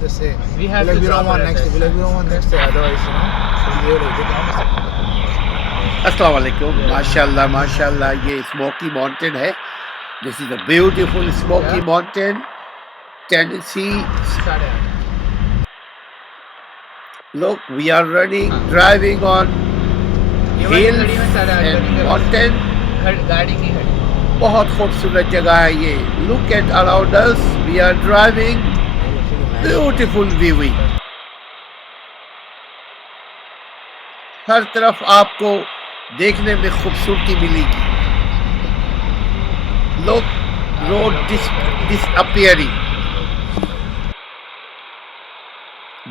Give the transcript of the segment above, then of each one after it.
they say. We have Like to we don't drop want it at next that day. Like we don't want next day. Otherwise, अस्सलाम वालेकुम माशाल्लाह माशाल्लाह ये smoky mountain है this is a beautiful smoky mountain Tennessee look we are running driving on hills and mountain गाड़ी की घड़ी बहुत खूबसूरत जगह है ये look at around us we are driving beautiful viewing हर तरफ आपको देखने में खूबसूरती मिलेगी look road disappearing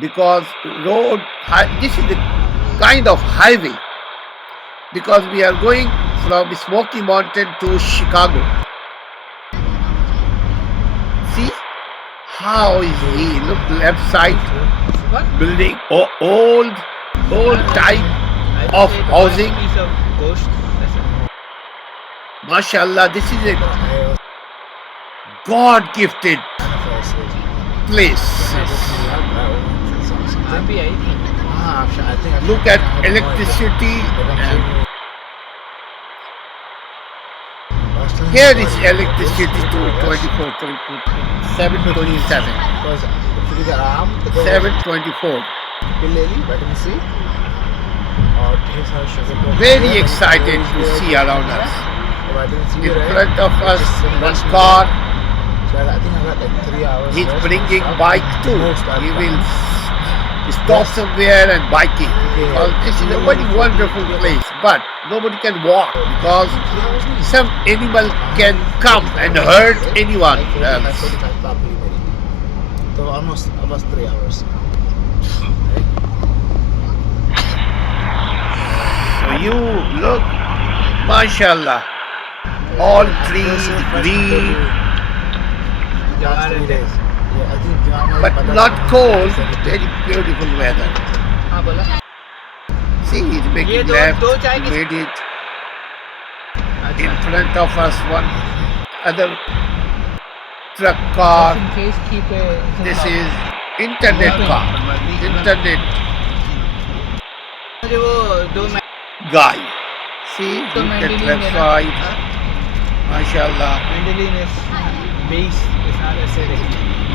because this is the kind of highway because we are going from Smoky Mountain to Chicago. See how is he? Look left side building old type of housing. Mashallah, this is a God-gifted place. Look at electricity. Here is electricity to 727. 724. Very excited to see around us. In front of us, one car. He's bringing bike too. He will stop somewhere and biking. Because this is a very wonderful place. But nobody can walk because some animal can come and hurt anyone else. So almost 3 hours. So you look, mashallah, all trees green, but not cold, very beautiful weather. See, he's making left, made it. In front of us, one other truck car. This is internet car, internet guy. See, look at left side. MashaAllah.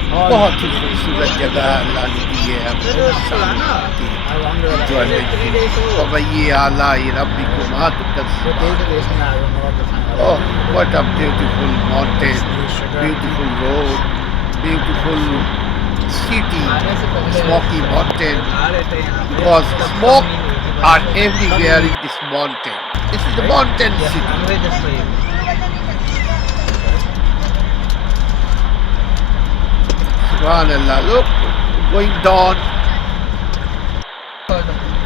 बहुत ही खूबसूरत जगह अल्लाह ने दी है Oh, what a beautiful mountain, beautiful road, beautiful city, Smoky Mountain. Because smoke are everywhere in this mountain. This is the mountain city. Subhanallah, look, going down,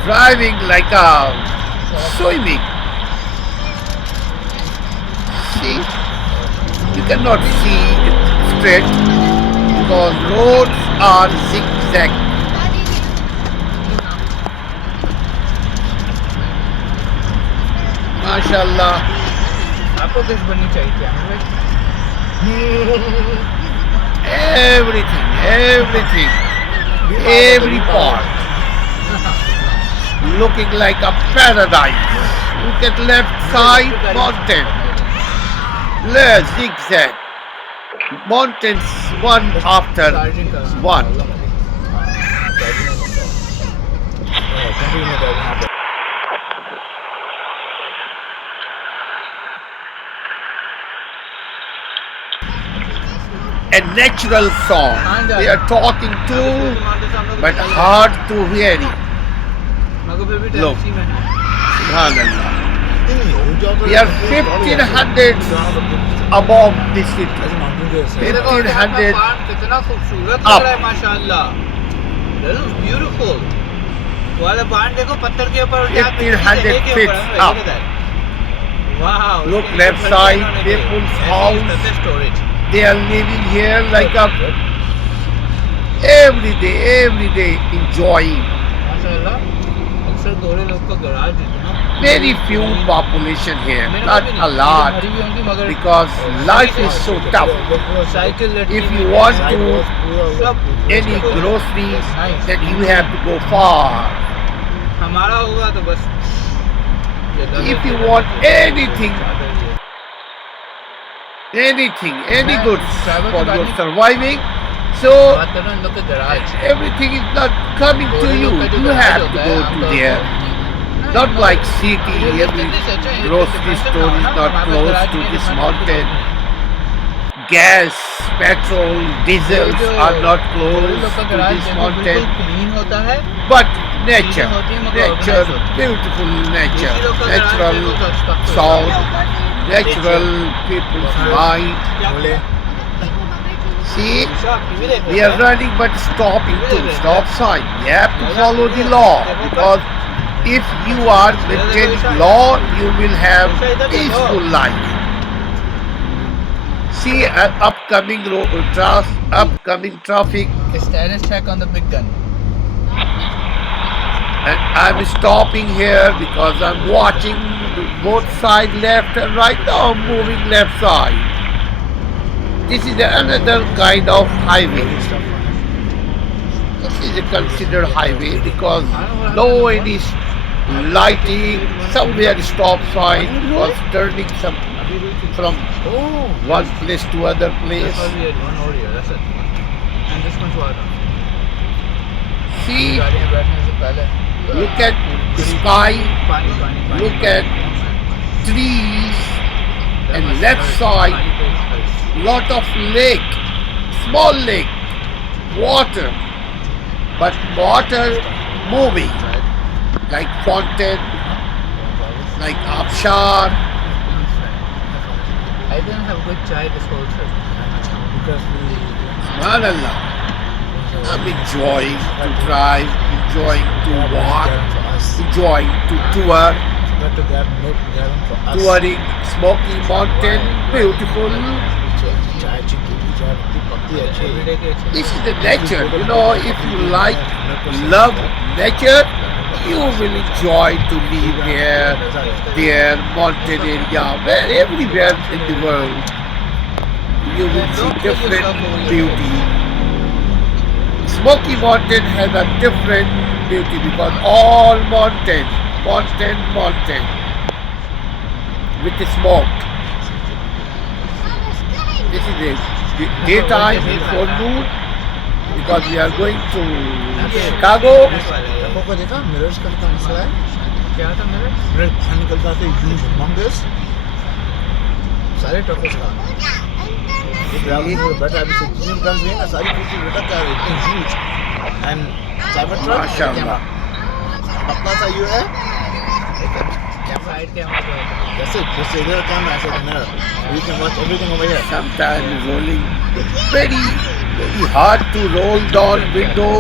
driving like a swimming. See, you cannot see it straight because roads are zigzag. MashaAllah. आपको किस बननी चाहिए थी Everything, every part looking like a paradise. Look at left side, mountain, zigzag, mountains one after one. A natural song. They are talking to, but hard to hear it. Look, subhanallah. We are 1500 above the city. 1500 up. That is beautiful. 1500 feet up. Wow. Look left side, people's house. They are living here like a every day enjoying. माशाल्लाह अक्सर गोरे लोग का garage इतना very few population here, not a lot, because life is so tough. If you want to any grocery, then you have to go far. हमारा होगा तो बस If you want anything, any goods for your surviving, so बात कर रहा हूँ इन लोग के garage everything is not coming to you. You have to go to there. Not like city, every grocery store is not close to this mountain. Gas, petrol, diesels are not close to this mountain. Clean होता है But nature, beautiful nature, natural sound, natural people's mind. See, we are running but stopping too. Stop sign. You have to follow the law, because if you are maintaining law, you will have peaceful life. See, upcoming traffic, status check on the big gun and I'm stopping here because I'm watching both side, left and right. Now I'm moving left side. This is another kind of highway. This is a considered highway because no any lighting, somewhere stop sign was turning some from one place to other place. that's all we had one over here that's it and this one's water See, गाड़ियाँ बैठने से पहले look at the sky, पानी पानी पानी look at trees, and left side lot of lake, small lake, water, but water moving, like fountain, like abshar. I didn't have good chai this whole trip Because we Subhanallah. I'm enjoying to drive, enjoying to walk, enjoying to tour, got to get milk gathering for us. touring Smoky Mountain, beautiful. Chai chicky, chai patti अच्छी है. everyday के अच्छे This is the nature, you know, if you like, love nature, you will enjoy to live here, there, mountain area, where everywhere in the world. You will see different beauty. Smoky Mountain has a different beauty because all mountain with the smoke. This is the daytime before noon because we are going to Chicago. ट्रकों को देखा mirrors का कितना मसला है. क्या था मेरा मिरर बाहर निकलता थे ह्यूज मंगस सारे ट्रकों से. ये ड्राइवर को बैठा अभी से जिन गन्स में ना सारी कुछ बेटा क्या है इतने ह्यूज एंड साइबर ट्रक माशाअल्लाह. पक्का सा यू है साइड कैमरा जो होता है जैसे इधर कैमरा ऐसे mirror we can watch everything over here. Sometimes rolling very hard to roll down window.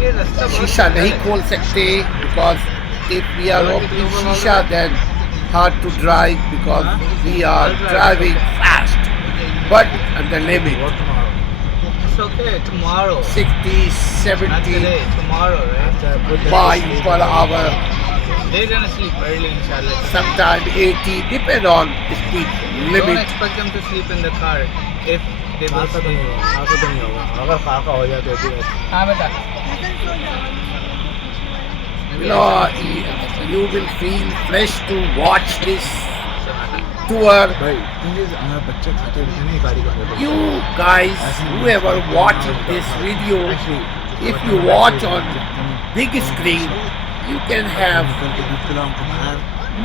ये रास्ता बहुत शीशा नहीं खोल सकते because if we are opening शीशा then hard to drive because we are driving fast but under limit. it's okay tomorrow 60, not 70 today tomorrow right miles per hour, they're gonna sleep early inshallah sometimes 80, depend on the speed don't limit. expect them to sleep in the car if they will खाका तो sleep नहीं होगा. खाका तो नहीं होगा. अगर खाका हो जाए तो भी हाँ बेटा You know, you will feel fresh to watch this tour. भाई प्लीज हमारे बच्चे खाते हुए नहीं गाड़ी का You guys, whoever watching this video, if you watch on big screen, you can have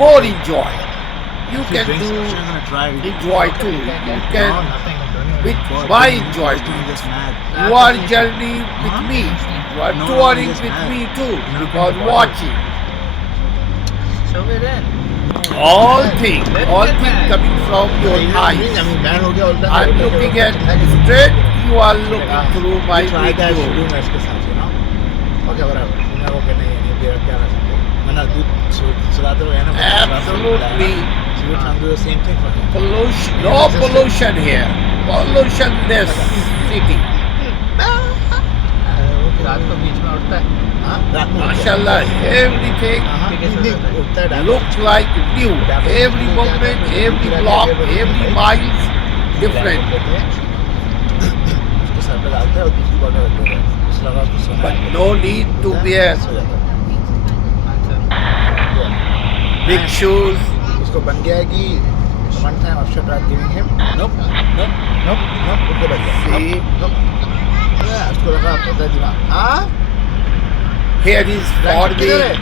more enjoy. You can do enjoy too. You can with my enjoyment. You are journey with me. You are touring with me too because watching so we're in all things coming from your eyes. Ban हो गया उल्टा. I'm looking at straight. You are looking through my try that video. शुरू में इसके साथ you know. Okay whatever. मैं वो कहने नहीं दे क्या कर सकते. मैं ना दूध चलाते हुए है ना. Absolutely. So we're trying to do the same thing for him. Pollution, no pollution here. Pollutionless city. रात को बीच में उठता है हाँ, रात में उठता है। Mashallah, everything नहीं, उठता है direct. looks like new. Every moment, every block, every miles different. उसके सर पे डालते हैं और दूसरी बॉटल रख देते हैं। इस लगा के सोना But है। no need to wear सो जाता है। big shoes. उसको बन गया है कि one time after tried giving him nope उठ के बैठ गया See? nope उसको लगा पता दिमाग हाँ Here is for Blanket किधर me. है?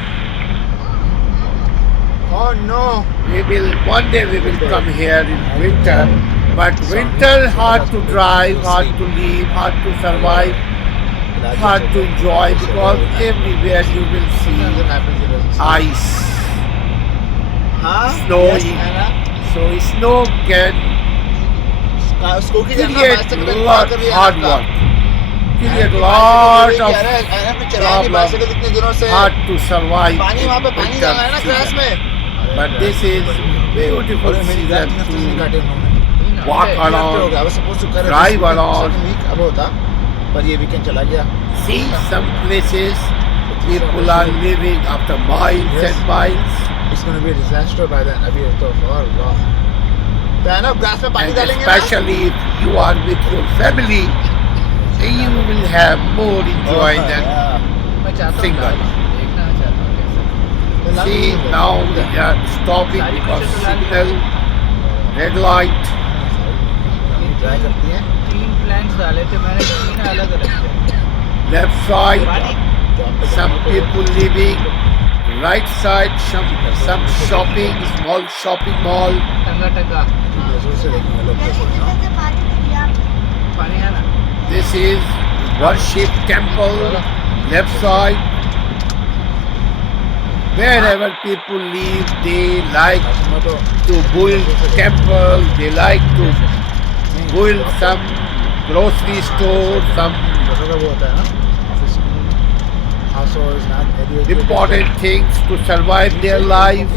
Oh no One day we will come here in winter. But winter hard to drive, hard to live, hard to survive, hard to enjoy because everywhere you will see ice. हाँ Snow. yes, है ना? So snow can Smoky जाना create bicycle पे lot कर लिया hard आपका। work. Create बिcycle lot पे of कह रहा है, मैंने चलाया नहीं problem. bicycle इतने दिनों से hard to survive. पानी वहाँ पे पानी winter डाला है ना क्लास season. में But this is beautiful और मेरी season गाड़ी to नहीं काटे उन्होंने walk हो गया around, अब सपोज टू कर drive around. वीक अब होता पर ये वीकेंड चला गया see some places people are living after miles Yes. and miles. It's going to be a disaster by then. अभी तो और वाह तो है ना ग्लास में पानी And डालेंगे ना especially if you are with your family, you will have more enjoy than मैं चाहता हूँ single. डालना, देखना चाहता हूँ कैसा See, now we are stopping because signal, red light. Try करती है 3 प्लांट्स डाले थे मैंने 3 अलग अलग थे Left side, some people living. Right side, some shopping, small shopping mall. टंगा टंगा नजरों से देखेंगे लोग कैसे ना पानी है ना This is worship temple. Left side. Wherever people live, they like मैं तो to build temple. They like to build some grocery store, some जैसा का वो होता है ना office house hold not important things to survive their life.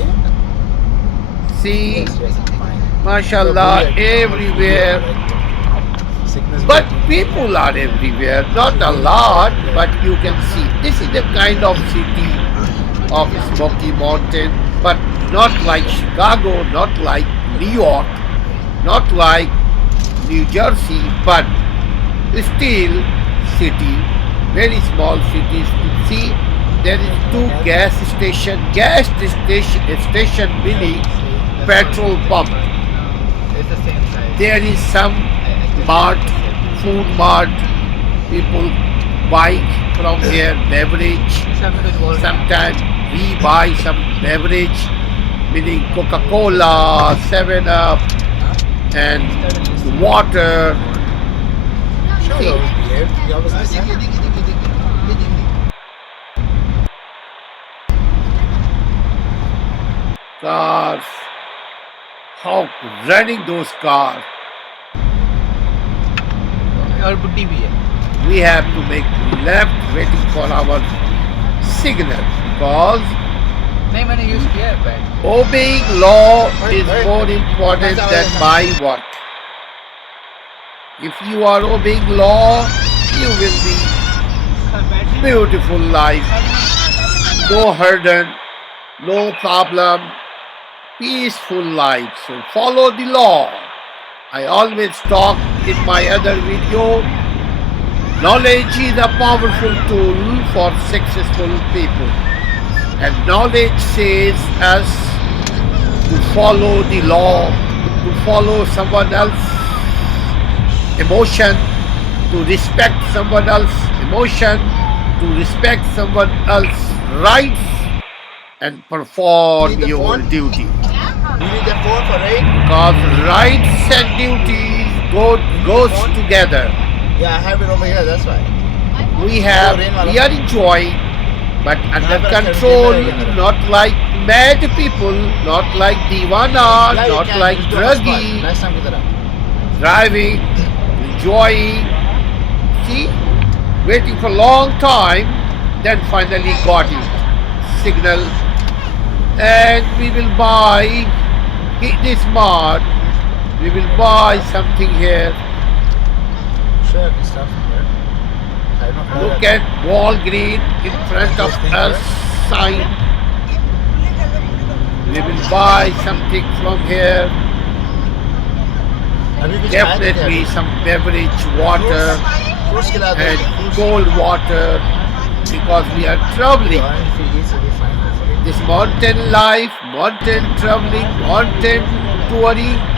See, mashallah, everywhere. But people are everywhere, not a lot, but you can see. This is the kind of city of Smoky Mountain, but not like Chicago, not like New York, not like New Jersey, but still city, very small cities. See, there is 2 gas station meaning petrol pump. It's the same size There is some mart, food mart, people buying from here beverage. सब में कुछ बोल रहा Sometimes we buy some beverage, meaning Coca-Cola, 7-Up, and water. Cars, how running those cars. और बुड्ढी भी है We have to make left waiting for our signal because नहीं मैंने यूज किया है pad obeying law is more important than my work. If you are obeying law, you will be beautiful life, no burden, no problem, peaceful life. So follow the law. I always talk in my other video. Knowledge is a powerful tool for successful people. And knowledge says us to follow the law, to follow someone else's emotion, to respect someone else's emotion, to respect someone else's rights, and perform Need the your phone? duty. You need the phone for rain? Because rights and duties goes together. Yeah, I have it over here, that's why. We are enjoying, but under Yeah, but control, it's not like mad people, not like divana, Yeah, you not can. like Just do a spot. druggy, Last time की तरह. driving, enjoying. See, waiting for a long time, then finally got it. Signal, and we will buy. Hit this mart. We will buy something here. Sure, I can start from there. Look at wall green in front of us sign. We will buy something from here. Definitely some beverage, water and cold water because we are traveling. This mountain life, mountain traveling, mountain touring